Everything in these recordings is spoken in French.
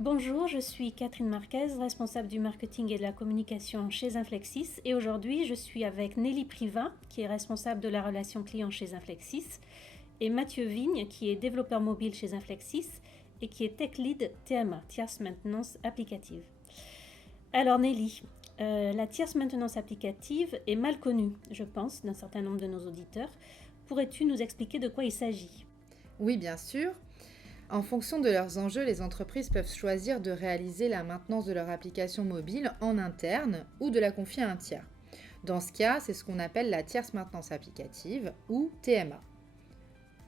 Bonjour, je suis Catherine Marquez, responsable du marketing et de la communication chez Inflexis et aujourd'hui je suis avec Nelly Privat qui est responsable de la relation client chez Inflexis et Mathieu Vigne qui est développeur mobile chez Inflexis et qui est Tech Lead TMA, Tierce Maintenance Applicative. Alors Nelly, la tierce maintenance applicative est mal connue, je pense, d'un certain nombre de nos auditeurs. Pourrais-tu nous expliquer de quoi il s'agit ? Oui, bien sûr. En fonction de leurs enjeux, les entreprises peuvent choisir de réaliser la maintenance de leur application mobile en interne ou de la confier à un tiers. Dans ce cas, c'est ce qu'on appelle la tierce maintenance applicative ou TMA.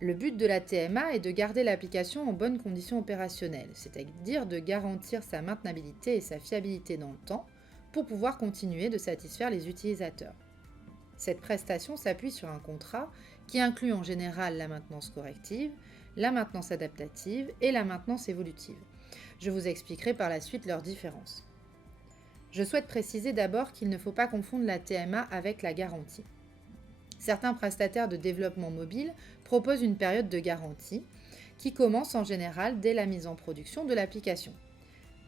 Le but de la TMA est de garder l'application en bonnes conditions opérationnelles, c'est-à-dire de garantir sa maintenabilité et sa fiabilité dans le temps pour pouvoir continuer de satisfaire les utilisateurs. Cette prestation s'appuie sur un contrat qui inclut en général la maintenance corrective, la maintenance adaptative et la maintenance évolutive. Je vous expliquerai par la suite leurs différences. Je souhaite préciser d'abord qu'il ne faut pas confondre la TMA avec la garantie. Certains prestataires de développement mobile proposent une période de garantie qui commence en général dès la mise en production de l'application.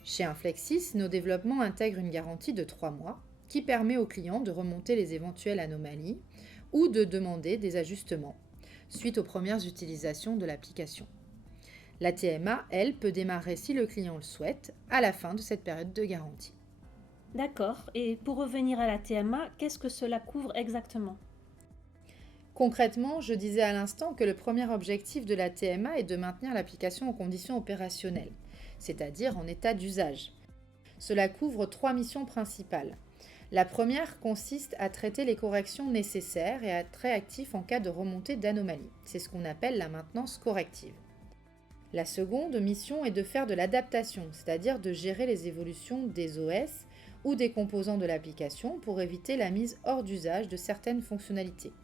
Chez Inflexis, nos développements intègrent une garantie de 3 mois qui permet aux clients de remonter les éventuelles anomalies ou de demander des ajustements suite aux premières utilisations de l'application. La TMA, elle, peut démarrer si le client le souhaite à la fin de cette période de garantie. D'accord, et pour revenir à la TMA, qu'est-ce que cela couvre exactement ? Concrètement, je disais à l'instant que le premier objectif de la TMA est de maintenir l'application en conditions opérationnelles, c'est-à-dire en état d'usage. Cela couvre 3 missions principales. La première consiste à traiter les corrections nécessaires et à être réactif en cas de remontée d'anomalies. C'est ce qu'on appelle la maintenance corrective. La seconde mission est de faire de l'adaptation, c'est-à-dire de gérer les évolutions des OS ou des composants de l'application pour éviter la mise hors d'usage de certaines fonctionnalités.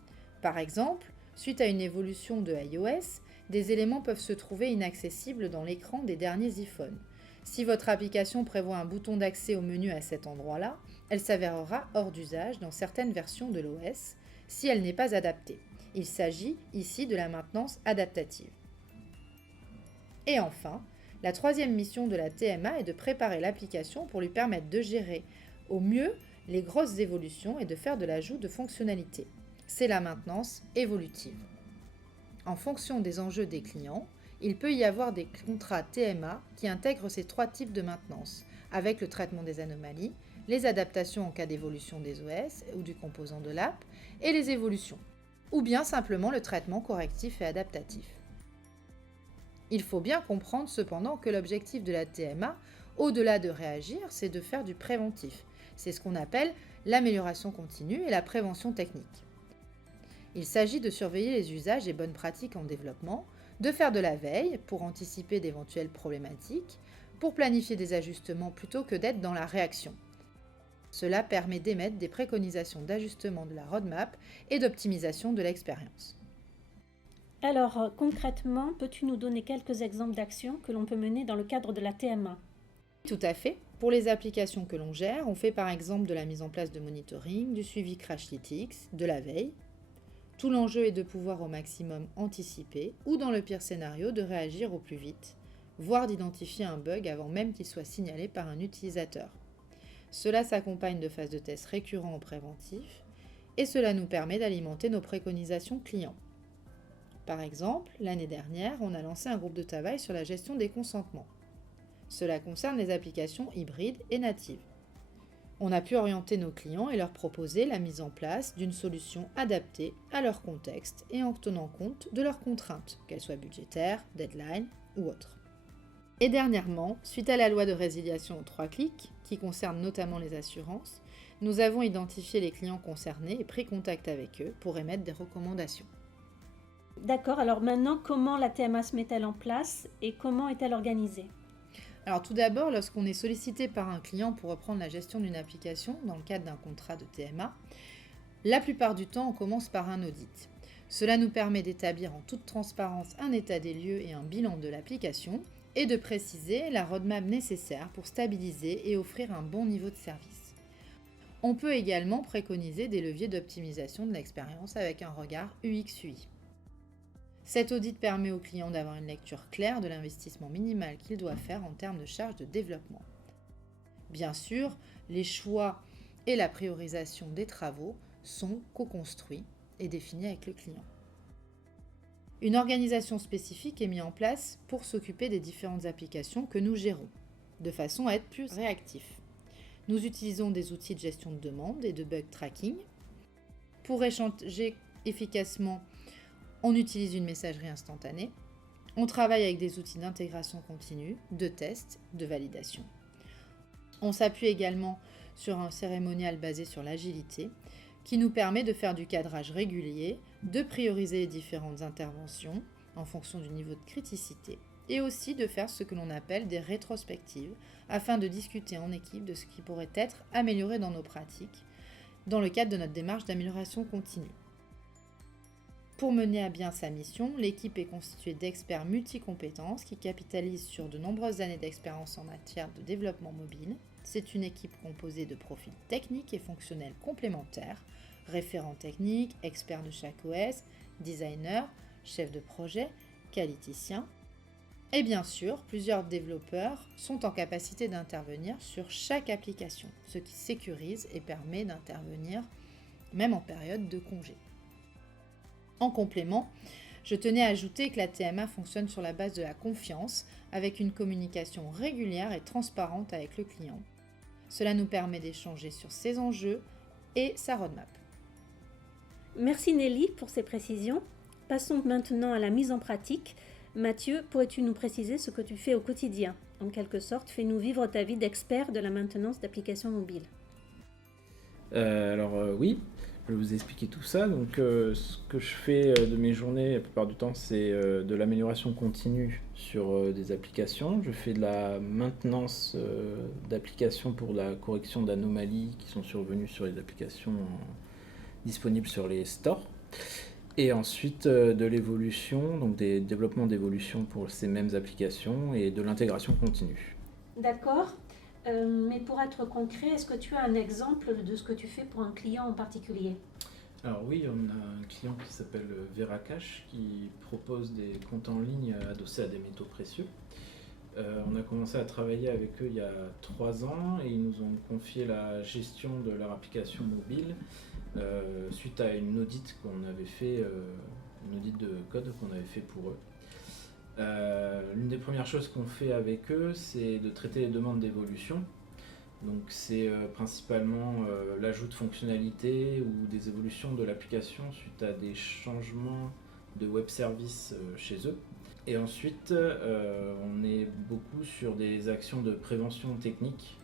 Par exemple, suite à une évolution de iOS, des éléments peuvent se trouver inaccessibles dans l'écran des derniers iPhones. Si votre application prévoit un bouton d'accès au menu à cet endroit-là, elle s'avérera hors d'usage dans certaines versions de l'OS si elle n'est pas adaptée. Il s'agit ici de la maintenance adaptative. Et enfin, la troisième mission de la TMA est de préparer l'application pour lui permettre de gérer au mieux les grosses évolutions et de faire de l'ajout de fonctionnalités. C'est la maintenance évolutive. En fonction des enjeux des clients, il peut y avoir des contrats TMA qui intègrent ces 3 types de maintenance, avec le traitement des anomalies, les adaptations en cas d'évolution des OS ou du composant de l'app, et les évolutions, ou bien simplement le traitement correctif et adaptatif. Il faut bien comprendre cependant que l'objectif de la TMA, au-delà de réagir, c'est de faire du préventif. C'est ce qu'on appelle l'amélioration continue et la prévention technique. Il s'agit de surveiller les usages et bonnes pratiques en développement, de faire de la veille pour anticiper d'éventuelles problématiques, pour planifier des ajustements plutôt que d'être dans la réaction. Cela permet d'émettre des préconisations d'ajustement de la roadmap et d'optimisation de l'expérience. Alors, concrètement, peux-tu nous donner quelques exemples d'actions que l'on peut mener dans le cadre de la TMA ? Tout à fait. Pour les applications que l'on gère, on fait par exemple de la mise en place de monitoring, du suivi Crashlytics, de la veille. Tout l'enjeu est de pouvoir au maximum anticiper ou dans le pire scénario de réagir au plus vite, voire d'identifier un bug avant même qu'il soit signalé par un utilisateur. Cela s'accompagne de phases de tests récurrents ou préventifs et cela nous permet d'alimenter nos préconisations clients. Par exemple, l'année dernière, on a lancé un groupe de travail sur la gestion des consentements. Cela concerne les applications hybrides et natives. On a pu orienter nos clients et leur proposer la mise en place d'une solution adaptée à leur contexte et en tenant compte de leurs contraintes, qu'elles soient budgétaires, deadline ou autres. Et dernièrement, suite à la loi de résiliation en 3 clics, qui concerne notamment les assurances, nous avons identifié les clients concernés et pris contact avec eux pour émettre des recommandations. D'accord, alors maintenant, comment la TMA se met-elle en place et comment est-elle organisée ? Alors tout d'abord, lorsqu'on est sollicité par un client pour reprendre la gestion d'une application dans le cadre d'un contrat de TMA, la plupart du temps, on commence par un audit. Cela nous permet d'établir en toute transparence un état des lieux et un bilan de l'application et de préciser la roadmap nécessaire pour stabiliser et offrir un bon niveau de service. On peut également préconiser des leviers d'optimisation de l'expérience avec un regard UX/UI. Cet audit permet au client d'avoir une lecture claire de l'investissement minimal qu'il doit faire en termes de charges de développement. Bien sûr, les choix et la priorisation des travaux sont co-construits et définis avec le client. Une organisation spécifique est mise en place pour s'occuper des différentes applications que nous gérons, de façon à être plus réactifs. Nous utilisons des outils de gestion de demande et de bug tracking. Pour échanger efficacement, on utilise une messagerie instantanée. On travaille avec des outils d'intégration continue, de test, de validation. On s'appuie également sur un cérémonial basé sur l'agilité qui nous permet de faire du cadrage régulier, de prioriser les différentes interventions en fonction du niveau de criticité et aussi de faire ce que l'on appelle des rétrospectives afin de discuter en équipe de ce qui pourrait être amélioré dans nos pratiques dans le cadre de notre démarche d'amélioration continue. Pour mener à bien sa mission, l'équipe est constituée d'experts multicompétences qui capitalisent sur de nombreuses années d'expérience en matière de développement mobile. C'est une équipe composée de profils techniques et fonctionnels complémentaires, référents techniques, experts de chaque OS, designers, chefs de projet, qualiticiens. Et bien sûr, plusieurs développeurs sont en capacité d'intervenir sur chaque application, ce qui sécurise et permet d'intervenir même en période de congé. En complément, je tenais à ajouter que la TMA fonctionne sur la base de la confiance, avec une communication régulière et transparente avec le client. Cela nous permet d'échanger sur ses enjeux et sa roadmap. Merci Nelly pour ces précisions. Passons maintenant à la mise en pratique. Mathieu, pourrais-tu nous préciser ce que tu fais au quotidien? En quelque sorte, fais-nous vivre ta vie d'expert de la maintenance d'applications mobiles. Oui, je vais vous expliquer tout ça. Donc, ce que je fais de mes journées, la plupart du temps, c'est de l'amélioration continue sur des applications. Je fais de la maintenance d'applications pour la correction d'anomalies qui sont survenues sur les applications disponibles sur les stores. Et ensuite de l'évolution, donc des développements d'évolution pour ces mêmes applications et de l'intégration continue. D'accord. Mais pour être concret, est-ce que tu as un exemple de ce que tu fais pour un client en particulier? Alors oui, on a un client qui s'appelle Veracash qui propose des comptes en ligne adossés à des métaux précieux. On a commencé à travailler avec eux il y a 3 ans et ils nous ont confié la gestion de leur application mobile suite à une audit qu'on avait fait, une audit de code qu'on avait fait pour eux. L'une des premières choses qu'on fait avec eux, c'est de traiter les demandes d'évolution. Donc c'est principalement l'ajout de fonctionnalités ou des évolutions de l'application suite à des changements de web service chez eux. Et ensuite, on est beaucoup sur des actions de prévention technique,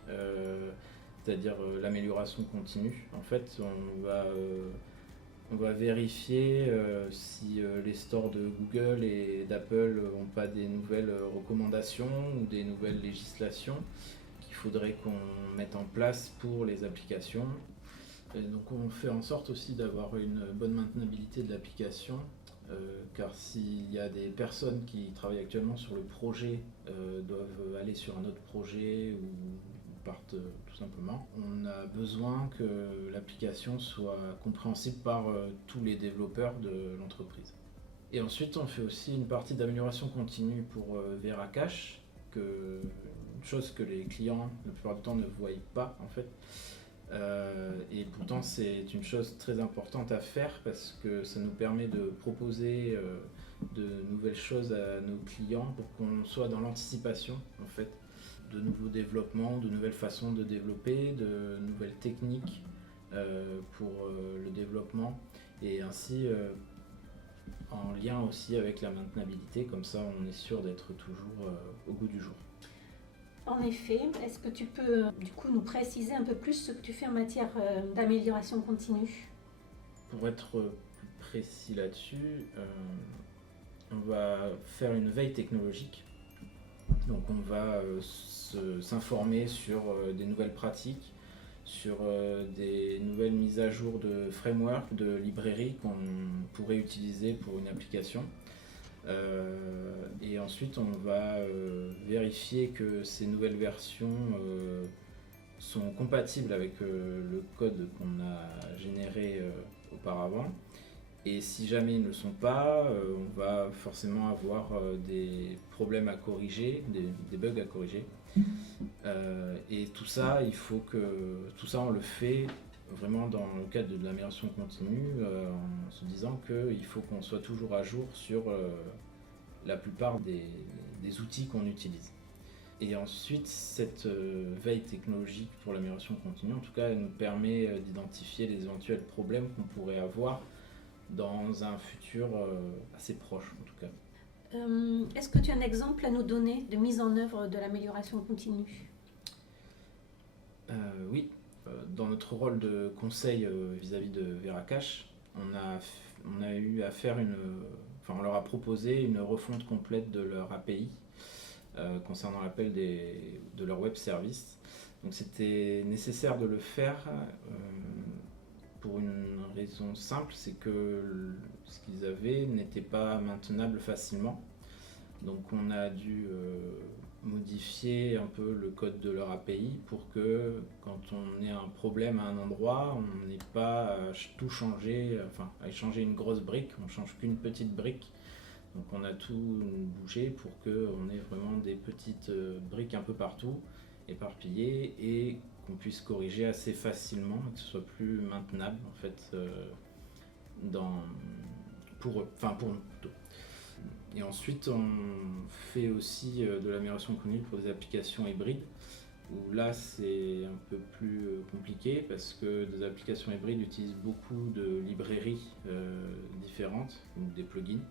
c'est-à-dire l'amélioration continue. En fait, on va vérifier si les stores de Google et d'Apple n'ont pas des nouvelles recommandations ou des nouvelles législations qu'il faudrait qu'on mette en place pour les applications. Et donc on fait en sorte aussi d'avoir une bonne maintenabilité de l'application, car s'il y a des personnes qui travaillent actuellement sur le projet, doivent aller sur un autre projet ou partent tout simplement, on a besoin que l'application soit compréhensible par tous les développeurs de l'entreprise. Et ensuite on fait aussi une partie d'amélioration continue pour Veracash, une chose que les clients la plupart du temps ne voient pas en fait. Et pourtant c'est une chose très importante à faire parce que ça nous permet de proposer de nouvelles choses à nos clients pour qu'on soit dans l'anticipation en fait, de nouveaux développements, de nouvelles façons de développer, de nouvelles techniques pour le développement et ainsi en lien aussi avec la maintenabilité, comme ça on est sûr d'être toujours au goût du jour. En effet, est-ce que tu peux du coup nous préciser un peu plus ce que tu fais en matière d'amélioration continue? Pour être plus précis là-dessus, on va faire une veille technologique. Donc on va s'informer sur des nouvelles pratiques, sur des nouvelles mises à jour de framework, de librairies qu'on pourrait utiliser pour une application. Et ensuite on va vérifier que ces nouvelles versions sont compatibles avec le code qu'on a généré auparavant. Et si jamais ils ne le sont pas, on va forcément avoir des problèmes à corriger, des bugs à corriger. Et tout ça, tout ça on le fait vraiment dans le cadre de l'amélioration continue, en se disant qu'il faut qu'on soit toujours à jour sur la plupart des outils qu'on utilise. Et ensuite, cette veille technologique pour l'amélioration continue, en tout cas, elle nous permet d'identifier les éventuels problèmes qu'on pourrait avoir dans un futur assez proche, en tout cas. Est-ce que tu as un exemple à nous donner de mise en œuvre de l'amélioration continue ? Oui. Dans notre rôle de conseil vis-à-vis de Veracache, on a eu à faire on leur a proposé une refonte complète de leur API concernant l'appel de leur web service. Donc c'était nécessaire de le faire pour une raison simple, c'est que ce qu'ils avaient n'était pas maintenable facilement. Donc on a dû modifier un peu le code de leur API pour que quand on ait un problème à un endroit, on n'ait pas à tout changer, à changer une grosse brique, on ne change qu'une petite brique. Donc on a tout bougé pour qu'on ait vraiment des petites briques un peu partout, éparpillées, et qu'on puisse corriger assez facilement, et que ce soit plus maintenable en fait pour nous plutôt. Et ensuite, on fait aussi de l'amélioration continue pour des applications hybrides, où là, c'est un peu plus compliqué parce que des applications hybrides utilisent beaucoup de librairies différentes, ou des plugins.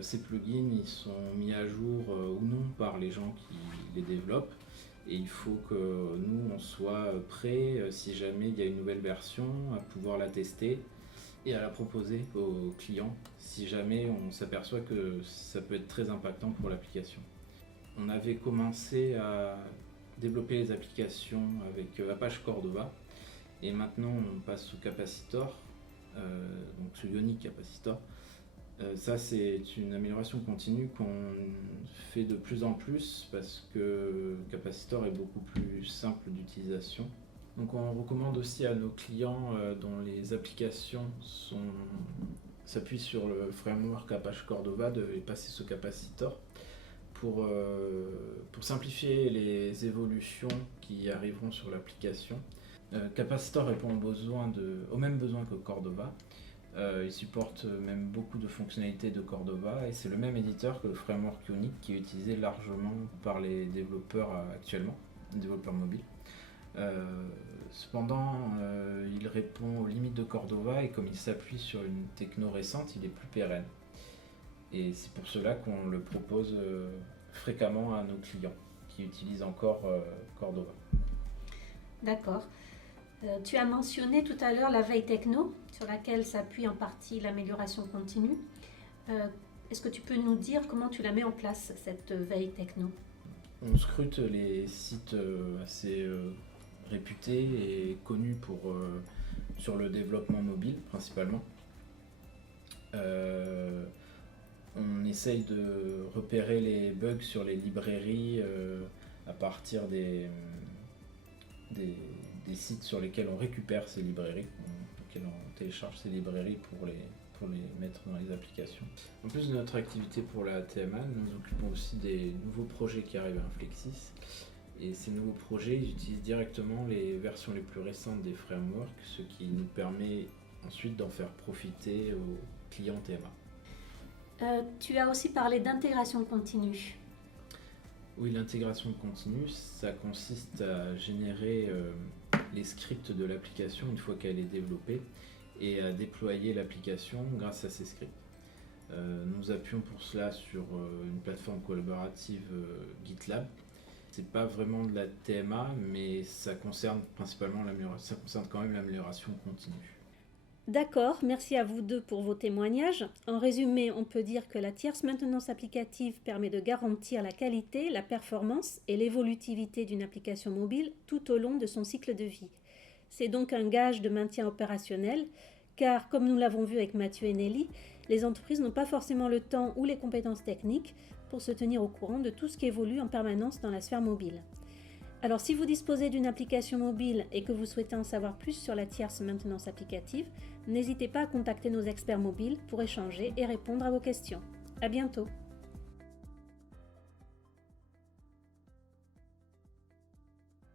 Ces plugins, ils sont mis à jour ou non par les gens qui les développent. Et il faut que nous, on soit prêts, si jamais il y a une nouvelle version, à pouvoir la tester et à la proposer aux clients si jamais on s'aperçoit que ça peut être très impactant pour l'application. On avait commencé à développer les applications avec Apache Cordova et maintenant on passe sous Capacitor, donc sous Ionic Capacitor. Ça c'est une amélioration continue qu'on fait de plus en plus parce que Capacitor est beaucoup plus simple d'utilisation. Donc on recommande aussi à nos clients dont les applications s'appuient sur le framework Apache Cordova de les passer sous Capacitor pour simplifier les évolutions qui arriveront sur l'application. Capacitor répond aux mêmes besoins que Cordova. Il supporte même beaucoup de fonctionnalités de Cordova et c'est le même éditeur que le framework Ionic qui est utilisé largement par les développeurs actuellement, les développeurs mobiles. Cependant, il répond aux limites de Cordova et comme il s'appuie sur une techno récente, il est plus pérenne. Et c'est pour cela qu'on le propose fréquemment à nos clients qui utilisent encore Cordova. D'accord. Tu as mentionné tout à l'heure la veille techno, sur laquelle s'appuie en partie l'amélioration continue. Est-ce que tu peux nous dire comment tu la mets en place, cette veille techno ? On scrute les sites assez réputés et connus sur le développement mobile principalement. On essaye de repérer les bugs sur les librairies à partir des sites sur lesquels on récupère ces librairies, auxquels on télécharge ces librairies pour les mettre dans les applications. En plus de notre activité pour la TMA, nous nous occupons aussi des nouveaux projets qui arrivent à Inflexis. Et ces nouveaux projets, ils utilisent directement les versions les plus récentes des frameworks, ce qui nous permet ensuite d'en faire profiter aux clients TMA. Tu as aussi parlé d'intégration continue. Oui, l'intégration continue, ça consiste à générer les scripts de l'application une fois qu'elle est développée et à déployer l'application grâce à ces scripts. Nous appuyons pour cela sur une plateforme collaborative GitLab. C'est pas vraiment de la TMA, mais ça concerne quand même l'amélioration continue. D'accord, merci à vous deux pour vos témoignages. En résumé, on peut dire que la tierce maintenance applicative permet de garantir la qualité, la performance et l'évolutivité d'une application mobile tout au long de son cycle de vie. C'est donc un gage de maintien opérationnel, car comme nous l'avons vu avec Mathieu et Nelly, les entreprises n'ont pas forcément le temps ou les compétences techniques pour se tenir au courant de tout ce qui évolue en permanence dans la sphère mobile. Alors si vous disposez d'une application mobile et que vous souhaitez en savoir plus sur la tierce maintenance applicative, n'hésitez pas à contacter nos experts mobiles pour échanger et répondre à vos questions. À bientôt!